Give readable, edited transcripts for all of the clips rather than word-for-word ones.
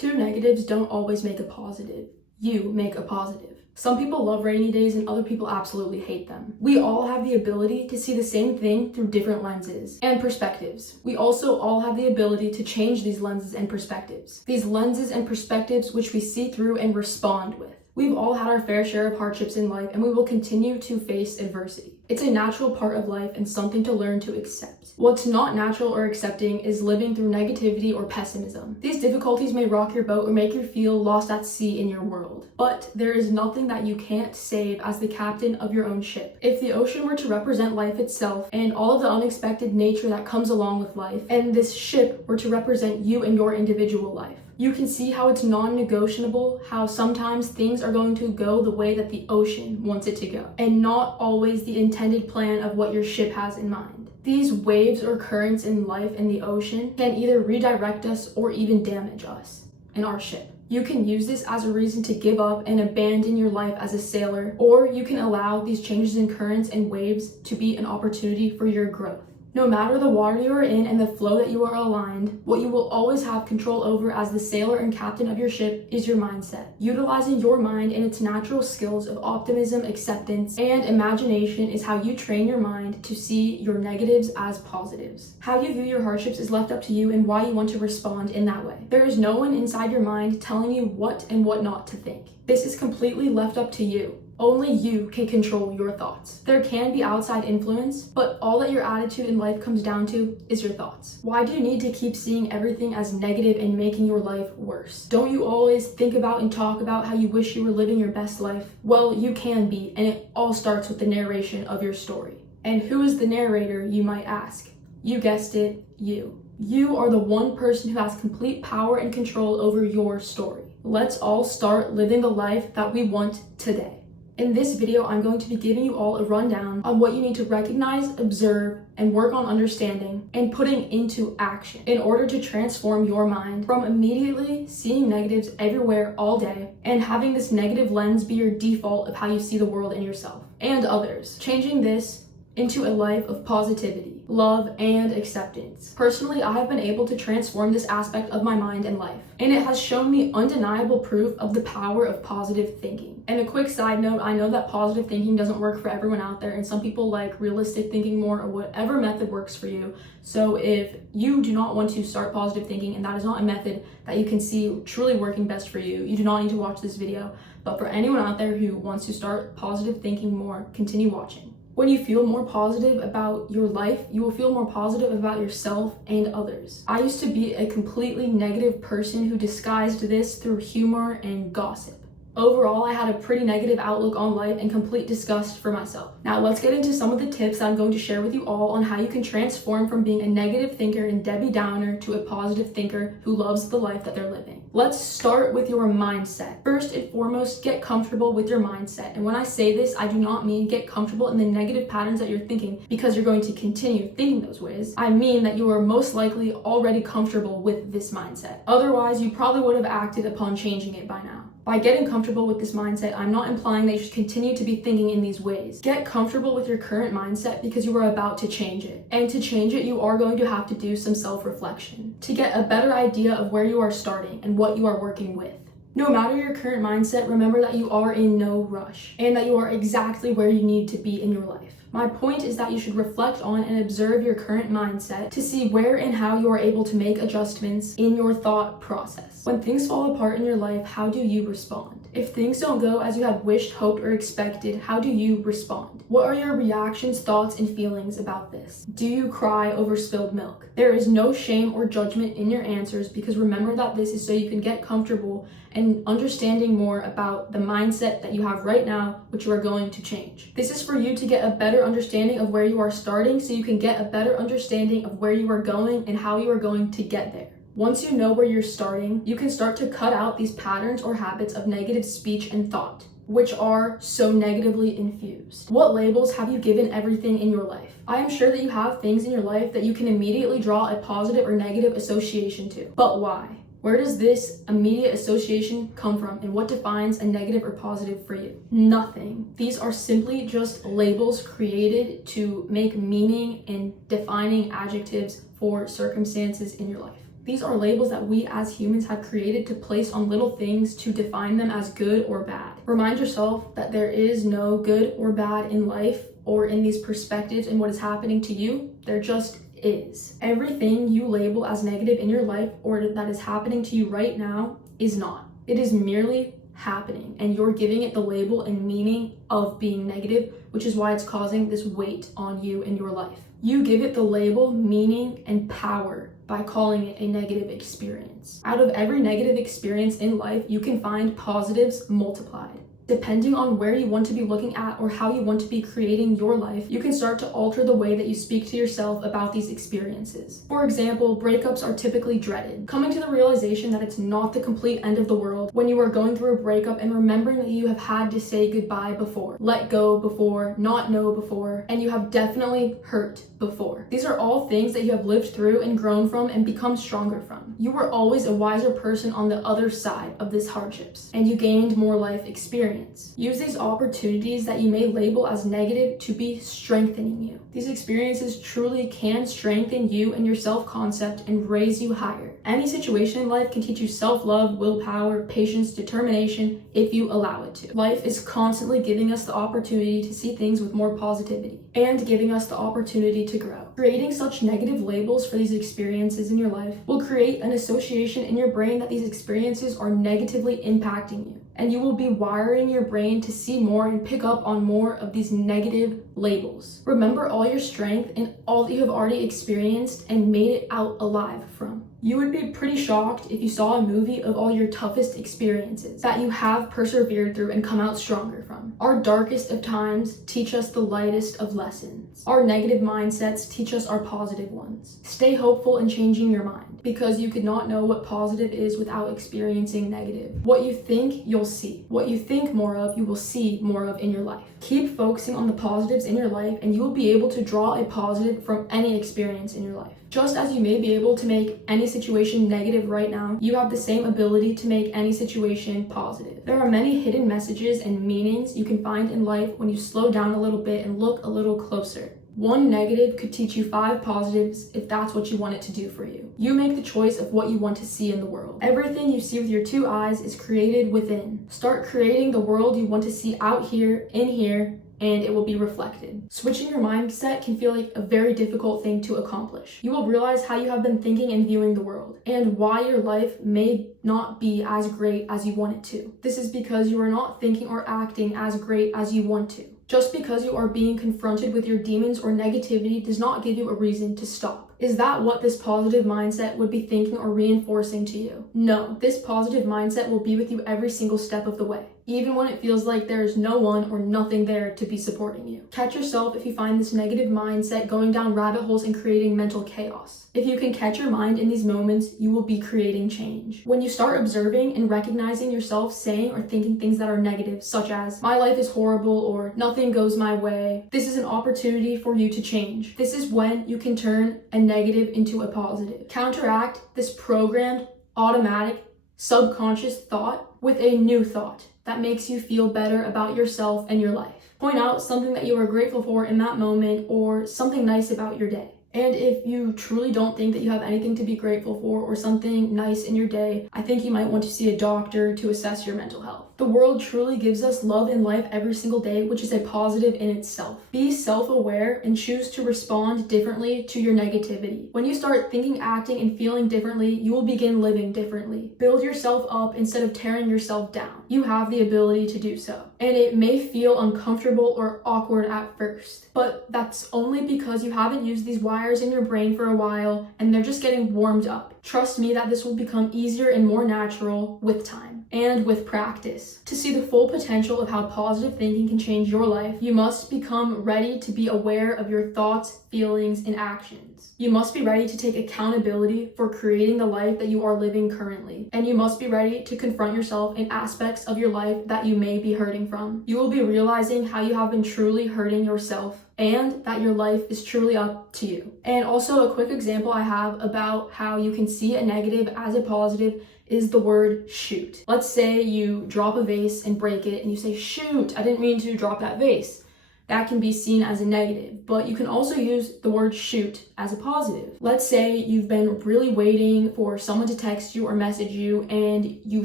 Two negatives don't always make a positive. You make a positive. Some people love rainy days and other people absolutely hate them. We all have the ability to see the same thing through different lenses and perspectives. We also all have the ability to change these lenses and perspectives. These lenses and perspectives which we see through and respond with. We've all had our fair share of hardships in life and we will continue to face adversity. It's a natural part of life and something to learn to accept. What's not natural or accepting is living through negativity or pessimism. These difficulties may rock your boat or make you feel lost at sea in your world. But there is nothing that you can't save as the captain of your own ship. If the ocean were to represent life itself and all of the unexpected nature that comes along with life, and this ship were to represent you and your individual life, you can see how it's non-negotiable, how sometimes things are going to go the way that the ocean wants it to go, and not always the intended plan of what your ship has in mind. These waves or currents in life in the ocean can either redirect us or even damage us and our ship. You can use this as a reason to give up and abandon your life as a sailor, or you can allow these changes in currents and waves to be an opportunity for your growth. No matter the water you are in and the flow that you are aligned, what you will always have control over as the sailor and captain of your ship is your mindset. Utilizing your mind and its natural skills of optimism, acceptance, and imagination is how you train your mind to see your negatives as positives. How you view your hardships is left up to you and why you want to respond in that way. There is no one inside your mind telling you what and what not to think. This is completely left up to you. Only you can control your thoughts. There can be outside influence, but all that your attitude in life comes down to is your thoughts. Why do you need to keep seeing everything as negative and making your life worse? Don't you always think about and talk about how you wish you were living your best life? Well, you can be, and it all starts with the narration of your story. And who is the narrator, you might ask? You guessed it, you. You are the one person who has complete power and control over your story. Let's all start living the life that we want today. In this video, I'm going to be giving you all a rundown on what you need to recognize, observe, and work on understanding and putting into action in order to transform your mind from immediately seeing negatives everywhere all day and having this negative lens be your default of how you see the world and yourself and others. Changing this into a life of positivity, love, and acceptance. Personally, I have been able to transform this aspect of my mind and life, and it has shown me undeniable proof of the power of positive thinking. And a quick side note, I know that positive thinking doesn't work for everyone out there, and some people like realistic thinking more or whatever method works for you. So if you do not want to start positive thinking and that is not a method that you can see truly working best for you, you do not need to watch this video. But for anyone out there who wants to start positive thinking more, continue watching. When you feel more positive about your life, you will feel more positive about yourself and others. I used to be a completely negative person who disguised this through humor and gossip. Overall, I had a pretty negative outlook on life and complete disgust for myself. Now let's get into some of the tips that I'm going to share with you all on how you can transform from being a negative thinker and Debbie Downer to a positive thinker who loves the life that they're living. Let's start with your mindset. First and foremost, get comfortable with your mindset. And when I say this, I do not mean get comfortable in the negative patterns that you're thinking because you're going to continue thinking those ways. I mean that you are most likely already comfortable with this mindset. Otherwise, you probably would have acted upon changing it by now. By getting comfortable with this mindset, I'm not implying that you should continue to be thinking in these ways. Get comfortable with your current mindset because you are about to change it. And to change it, you are going to have to do some self-reflection to get a better idea of where you are starting and what you are working with. No matter your current mindset, remember that you are in no rush and that you are exactly where you need to be in your life. My point is that you should reflect on and observe your current mindset to see where and how you are able to make adjustments in your thought process. When things fall apart in your life, how do you respond? If things don't go as you had wished, hoped, or expected, how do you respond? What are your reactions, thoughts, and feelings about this? Do you cry over spilled milk? There is no shame or judgment in your answers because remember that this is so you can get comfortable and understanding more about the mindset that you have right now, which you are going to change. This is for you to get a better understanding of where you are starting so you can get a better understanding of where you are going and how you are going to get there. Once you know where you're starting, you can start to cut out these patterns or habits of negative speech and thought, which are so negatively infused. What labels have you given everything in your life? I am sure that you have things in your life that you can immediately draw a positive or negative association to. But why? Where does this immediate association come from and what defines a negative or positive for you? Nothing. These are simply just labels created to make meaning and defining adjectives for circumstances in your life. These are labels that we as humans have created to place on little things to define them as good or bad. Remind yourself that there is no good or bad in life or in these perspectives and what is happening to you. There just is. Everything you label as negative in your life or that is happening to you right now is not. It is merely happening, and you're giving it the label and meaning of being negative, which is why it's causing this weight on you in your life. You give it the label, meaning, and power by calling it a negative experience. Out of every negative experience in life, you can find positives multiplied. Depending on where you want to be looking at or how you want to be creating your life, you can start to alter the way that you speak to yourself about these experiences. For example, breakups are typically dreaded. Coming to the realization that it's not the complete end of the world when you are going through a breakup, and remembering that you have had to say goodbye before, let go before, not know before, and you have definitely hurt before. These are all things that you have lived through and grown from and become stronger from. You were always a wiser person on the other side of these hardships, and you gained more life experience. Use these opportunities that you may label as negative to be strengthening you. These experiences truly can strengthen you and your self-concept and raise you higher. Any situation in life can teach you self-love, willpower, patience, determination, if you allow it to. Life is constantly giving us the opportunity to see things with more positivity and giving us the opportunity to grow. Creating such negative labels for these experiences in your life will create an association in your brain that these experiences are negatively impacting you. And you will be wiring your brain to see more and pick up on more of these negative labels. Remember all your strength and all that you have already experienced and made it out alive from. You would be pretty shocked if you saw a movie of all your toughest experiences that you have persevered through and come out stronger from. Our darkest of times teach us the lightest of lessons. Our negative mindsets teach us our positive ones. Stay hopeful in changing your mind, because you could not know what positive is without experiencing negative. What you think, you'll see. What you think more of, you will see more of in your life. Keep focusing on the positives in your life, and you will be able to draw a positive from any experience in your life. Just as you may be able to make any situation negative right now, you have the same ability to make any situation positive. There are many hidden messages and meanings you can find in life when you slow down a little bit and look a little closer. One negative could teach you 5 positives if that's what you want it to do for you. You make the choice of what you want to see in the world. Everything you see with your 2 eyes is created within. Start creating the world you want to see out here, in here, and it will be reflected. Switching your mindset can feel like a very difficult thing to accomplish. You will realize how you have been thinking and viewing the world, and why your life may not be as great as you want it to. This is because you are not thinking or acting as great as you want to. Just because you are being confronted with your demons or negativity does not give you a reason to stop. Is that what this positive mindset would be thinking or reinforcing to you? No, this positive mindset will be with you every single step of the way, even when it feels like there is no one or nothing there to be supporting you. Catch yourself if you find this negative mindset going down rabbit holes and creating mental chaos. If you can catch your mind in these moments, you will be creating change. When you start observing and recognizing yourself saying or thinking things that are negative, such as, my life is horrible or nothing goes my way, this is an opportunity for you to change. This is when you can turn a negative into a positive. Counteract this programmed, automatic, subconscious thought with a new thought that makes you feel better about yourself and your life. Point out something that you are grateful for in that moment or something nice about your day. And if you truly don't think that you have anything to be grateful for or something nice in your day, I think you might want to see a doctor to assess your mental health. The world truly gives us love in life every single day, which is a positive in itself. Be self-aware and choose to respond differently to your negativity. When you start thinking, acting, and feeling differently, you will begin living differently. Build yourself up instead of tearing yourself down. You have the ability to do so. And it may feel uncomfortable or awkward at first, but that's only because you haven't used these wires in your brain for a while and they're just getting warmed up. Trust me that this will become easier and more natural with time and with practice. To see the full potential of how positive thinking can change your life, you must become ready to be aware of your thoughts, feelings, and actions. You must be ready to take accountability for creating the life that you are living currently. And you must be ready to confront yourself in aspects of your life that you may be hurting from. You will be realizing how you have been truly hurting yourself and that your life is truly up to you. And also a quick example I have about how you can see a negative as a positive is the word shoot. Let's say you drop a vase and break it and you say, shoot, I didn't mean to drop that vase. that can be seen as a negative, but you can also use the word shoot as a positive. Let's say you've been really waiting for someone to text you or message you, and you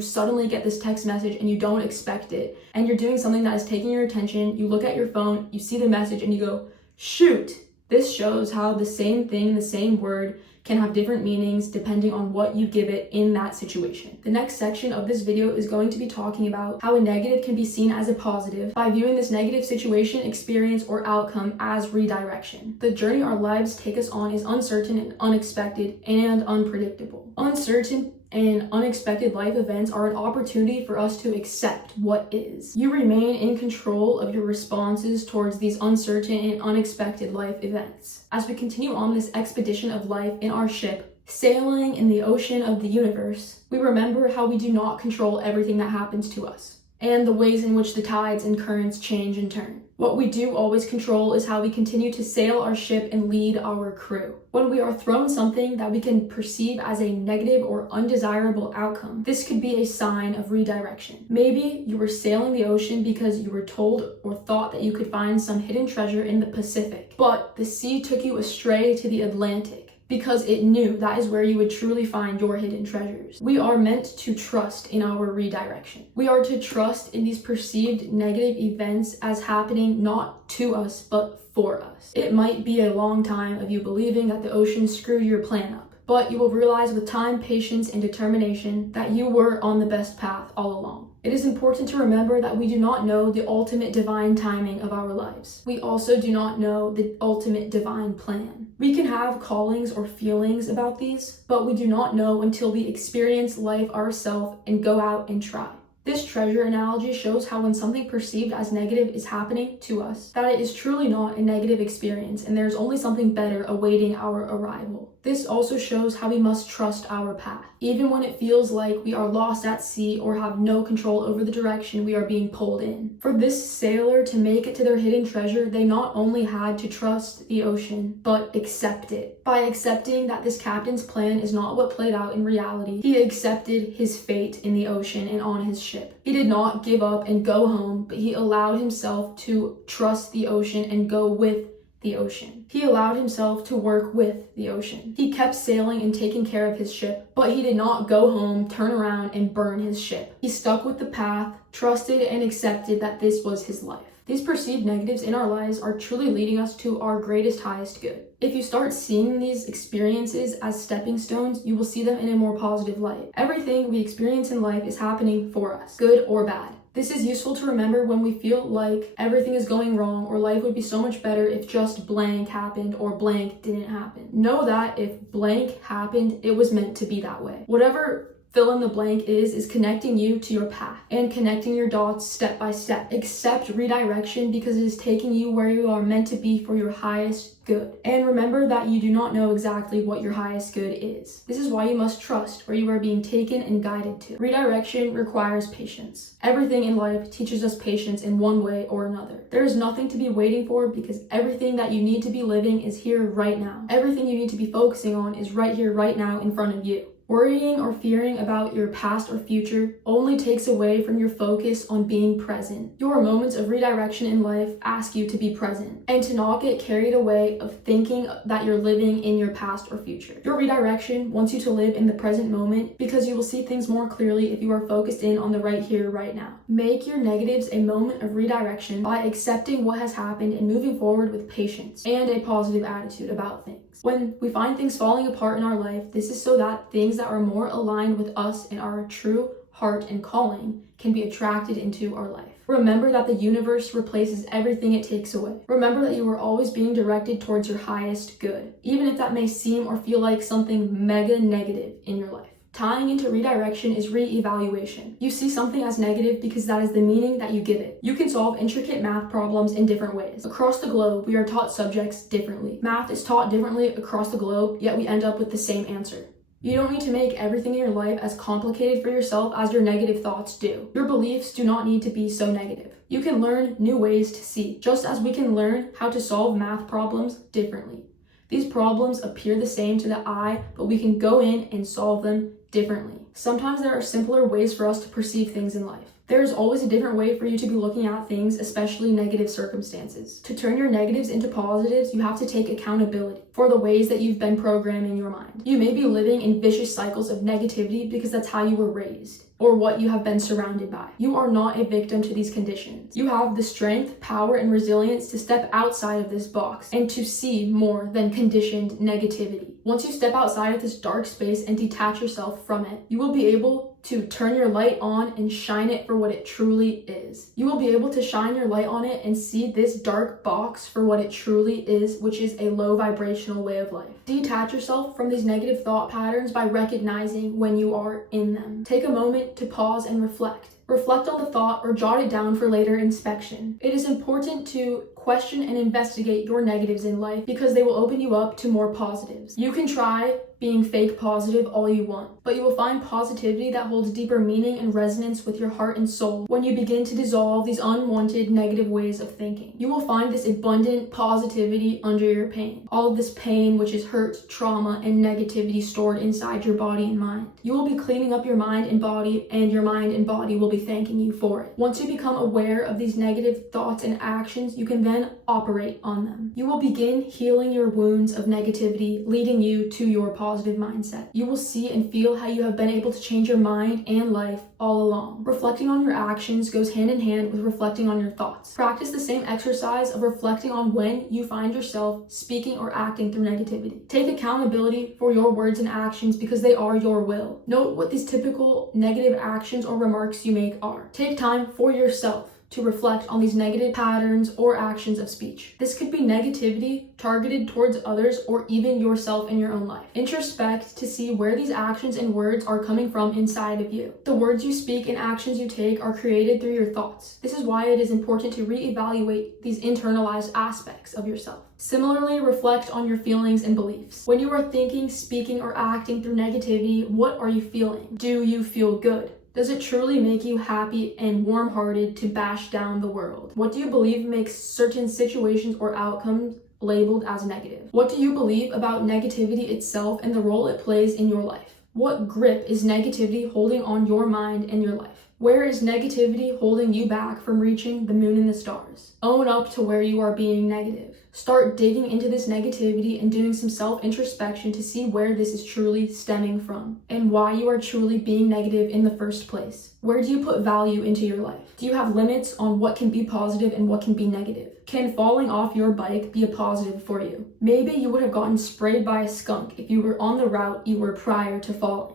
suddenly get this text message and you don't expect it, and you're doing something that is taking your attention. You look at your phone, you see the message, and you go, shoot. This shows how the same thing, the same word, can have different meanings depending on what you give it in that situation. The next section of this video is going to be talking about how a negative can be seen as a positive by viewing this negative situation, experience, or outcome as redirection. The journey our lives take us on is uncertain and unexpected and unpredictable. Uncertain and unexpected life events are an opportunity for us to accept what is. You remain in control of your responses towards these uncertain and unexpected life events. As we continue on this expedition of life in our ship, sailing in the ocean of the universe, we remember how we do not control everything that happens to us, and the ways in which the tides and currents change and turn. What we do always control is how we continue to sail our ship and lead our crew. When we are thrown something that we can perceive as a negative or undesirable outcome, this could be a sign of redirection. Maybe you were sailing the ocean because you were told or thought that you could find some hidden treasure in the Pacific, but the sea took you astray to the Atlantic, because it knew that is where you would truly find your hidden treasures. We are meant to trust in our redirection. We are to trust in these perceived negative events as happening not to us, but for us. It might be a long time of you believing that the ocean screwed your plan up, but you will realize with time, patience, and determination that you were on the best path all along. It is important to remember that we do not know the ultimate divine timing of our lives. We also do not know the ultimate divine plan. We can have callings or feelings about these, but we do not know until we experience life ourselves and go out and try. This treasure analogy shows how when something perceived as negative is happening to us, that it is truly not a negative experience and there's only something better awaiting our arrival. This also shows how we must trust our path, even when it feels like we are lost at sea or have no control over the direction we are being pulled in. For this sailor to make it to their hidden treasure, they not only had to trust the ocean, but accept it. By accepting that this captain's plan is not what played out in reality, he accepted his fate in the ocean and on his ship. He did not give up and go home, but he allowed himself to trust the ocean and go with the ocean. He allowed himself to work with the ocean. He kept sailing and taking care of his ship, but he did not go home, turn around, and burn his ship. He stuck with the path, trusted, and accepted that this was his life. These perceived negatives in our lives are truly leading us to our greatest, highest good. If you start seeing these experiences as stepping stones, you will see them in a more positive light. Everything we experience in life is happening for us, good or bad. This is useful to remember when we feel like everything is going wrong or life would be so much better if just blank happened or blank didn't happen. Know that if blank happened, it was meant to be that way. Whatever fill in the blank is connecting you to your path and connecting your dots step by step. Accept redirection because it is taking you where you are meant to be for your highest good. And remember that you do not know exactly what your highest good is. This is why you must trust where you are being taken and guided to. Redirection requires patience. Everything in life teaches us patience in one way or another. There is nothing to be waiting for because everything that you need to be living is here right now. Everything you need to be focusing on is right here, right now in front of you. Worrying or fearing about your past or future only takes away from your focus on being present. Your moments of redirection in life ask you to be present and to not get carried away of thinking that you're living in your past or future. Your redirection wants you to live in the present moment because you will see things more clearly if you are focused in on the right here, right now. Make your negatives a moment of redirection by accepting what has happened and moving forward with patience and a positive attitude about things. When we find things falling apart in our life, this is so that things that are more aligned with us and our true heart and calling can be attracted into our life. Remember that the universe replaces everything it takes away. Remember that you are always being directed towards your highest good, even if that may seem or feel like something mega negative in your life. Tying into redirection is re-evaluation. You see something as negative because that is the meaning that you give it. You can solve intricate math problems in different ways. Across the globe, we are taught subjects differently. Math is taught differently across the globe, yet we end up with the same answer. You don't need to make everything in your life as complicated for yourself as your negative thoughts do. Your beliefs do not need to be so negative. You can learn new ways to see, just as we can learn how to solve math problems differently. These problems appear the same to the eye, but we can go in and solve them differently. Sometimes there are simpler ways for us to perceive things in life. There is always a different way for you to be looking at things, especially negative circumstances. To turn your negatives into positives, you have to take accountability for the ways that you've been programming your mind. You may be living in vicious cycles of negativity because that's how you were raised, or what you have been surrounded by. You are not a victim to these conditions. You have the strength, power, and resilience to step outside of this box and to see more than conditioned negativity. Once you step outside of this dark space and detach yourself from it, you will be able to turn your light on and shine it for what it truly is. You will be able to shine your light on it and see this dark box for what it truly is, which is a low vibrational way of life. Detach yourself from these negative thought patterns by recognizing when you are in them. Take a moment to pause and reflect. Reflect on the thought or jot it down for later inspection. It is important to question and investigate your negatives in life because they will open you up to more positives. You can try being fake positive all you want, but you will find positivity that holds deeper meaning and resonance with your heart and soul when you begin to dissolve these unwanted negative ways of thinking. You will find this abundant positivity under your pain. All of this pain, which is hurt, trauma, and negativity stored inside your body and mind. You will be cleaning up your mind and body, and your mind and body will be thanking you for it. Once you become aware of these negative thoughts and actions, you can then operate on them. You will begin healing your wounds of negativity, leading you to your positive mindset. You will see and feel how you have been able to change your mind and life all along. Reflecting on your actions goes hand in hand with reflecting on your thoughts. Practice the same exercise of reflecting on when you find yourself speaking or acting through negativity. Take accountability for your words and actions because they are your will. Note what these typical negative actions or remarks you make are. Take time for yourself to reflect on these negative patterns or actions of speech. This could be negativity targeted towards others or even yourself in your own life. Introspect to see where these actions and words are coming from inside of you. The words you speak and actions you take are created through your thoughts. This is why it is important to reevaluate these internalized aspects of yourself. Similarly, reflect on your feelings and beliefs. When you are thinking, speaking, or acting through negativity, what are you feeling? Do you feel good? Does it truly make you happy and warm-hearted to bash down the world? What do you believe makes certain situations or outcomes labeled as negative? What do you believe about negativity itself and the role it plays in your life? What grip is negativity holding on your mind and your life? Where is negativity holding you back from reaching the moon and the stars? Own up to where you are being negative. Start digging into this negativity and doing some self-introspection to see where this is truly stemming from and why you are truly being negative in the first place. Where do you put value into your life? Do you have limits on what can be positive and what can be negative? Can falling off your bike be a positive for you? Maybe you would have gotten sprayed by a skunk if you were on the route you were prior to falling.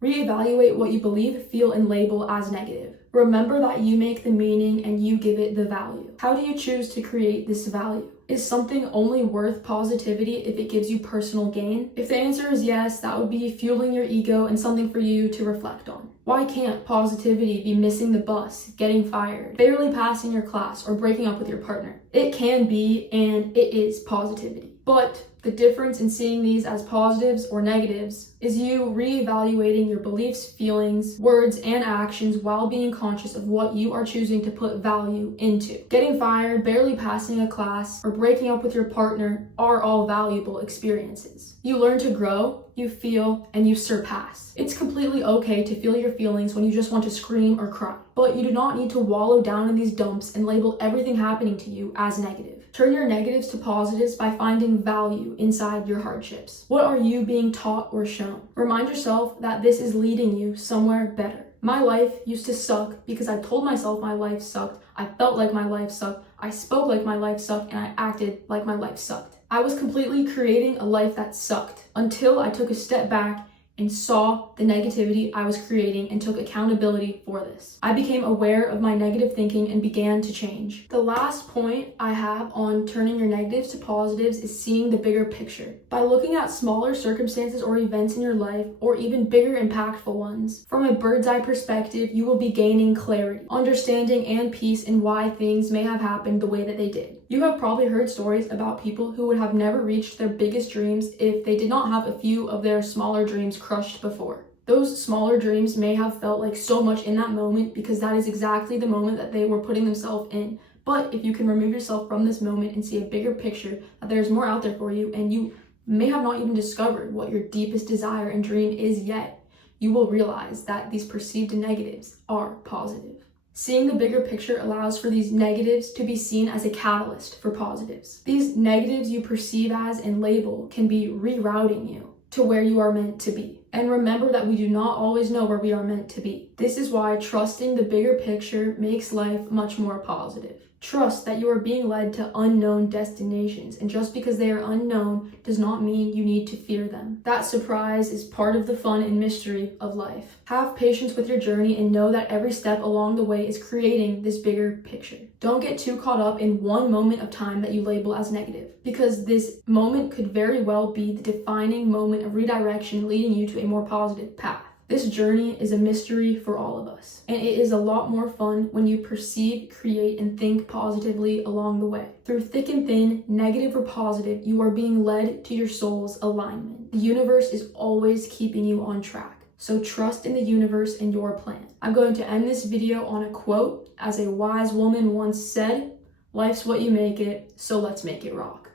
Reevaluate what you believe, feel, and label as negative. Remember that you make the meaning and you give it the value. How do you choose to create this value? Is something only worth positivity if it gives you personal gain? If the answer is yes, that would be fueling your ego and something for you to reflect on. Why can't positivity be missing the bus, getting fired, barely passing your class, or breaking up with your partner? It can be, and it is positivity. But the difference in seeing these as positives or negatives is you reevaluating your beliefs, feelings, words, and actions while being conscious of what you are choosing to put value into. Getting fired, barely passing a class, or breaking up with your partner are all valuable experiences. You learn to grow, you feel, and you surpass. It's completely okay to feel your feelings when you just want to scream or cry, but you do not need to wallow down in these dumps and label everything happening to you as negative. Turn your negatives to positives by finding value inside your hardships. What are you being taught or shown? Remind yourself that this is leading you somewhere better. My life used to suck because I told myself my life sucked, I felt like my life sucked, I spoke like my life sucked, and I acted like my life sucked. I was completely creating a life that sucked until I took a step back and saw the negativity I was creating and took accountability for this. I became aware of my negative thinking and began to change. The last point I have on turning your negatives to positives is seeing the bigger picture. By looking at smaller circumstances or events in your life, or even bigger impactful ones, from a bird's eye perspective, you will be gaining clarity, understanding, and peace in why things may have happened the way that they did. You have probably heard stories about people who would have never reached their biggest dreams if they did not have a few of their smaller dreams crushed before. Those smaller dreams may have felt like so much in that moment because that is exactly the moment that they were putting themselves in. But if you can remove yourself from this moment and see a bigger picture, that there's more out there for you, and you may have not even discovered what your deepest desire and dream is yet, you will realize that these perceived negatives are positive. Seeing the bigger picture allows for these negatives to be seen as a catalyst for positives. These negatives you perceive as and label can be rerouting you to where you are meant to be. And remember that we do not always know where we are meant to be. This is why trusting the bigger picture makes life much more positive. Trust that you are being led to unknown destinations, and just because they are unknown does not mean you need to fear them. That surprise is part of the fun and mystery of life. Have patience with your journey and know that every step along the way is creating this bigger picture. Don't get too caught up in one moment of time that you label as negative, because this moment could very well be the defining moment of redirection leading you to a more positive path. This journey is a mystery for all of us, and it is a lot more fun when you perceive, create, and think positively along the way. Through thick and thin, negative or positive, you are being led to your soul's alignment. The universe is always keeping you on track, so trust in the universe and your plan. I'm going to end this video on a quote. As a wise woman once said, "Life's what you make it, so let's make it rock."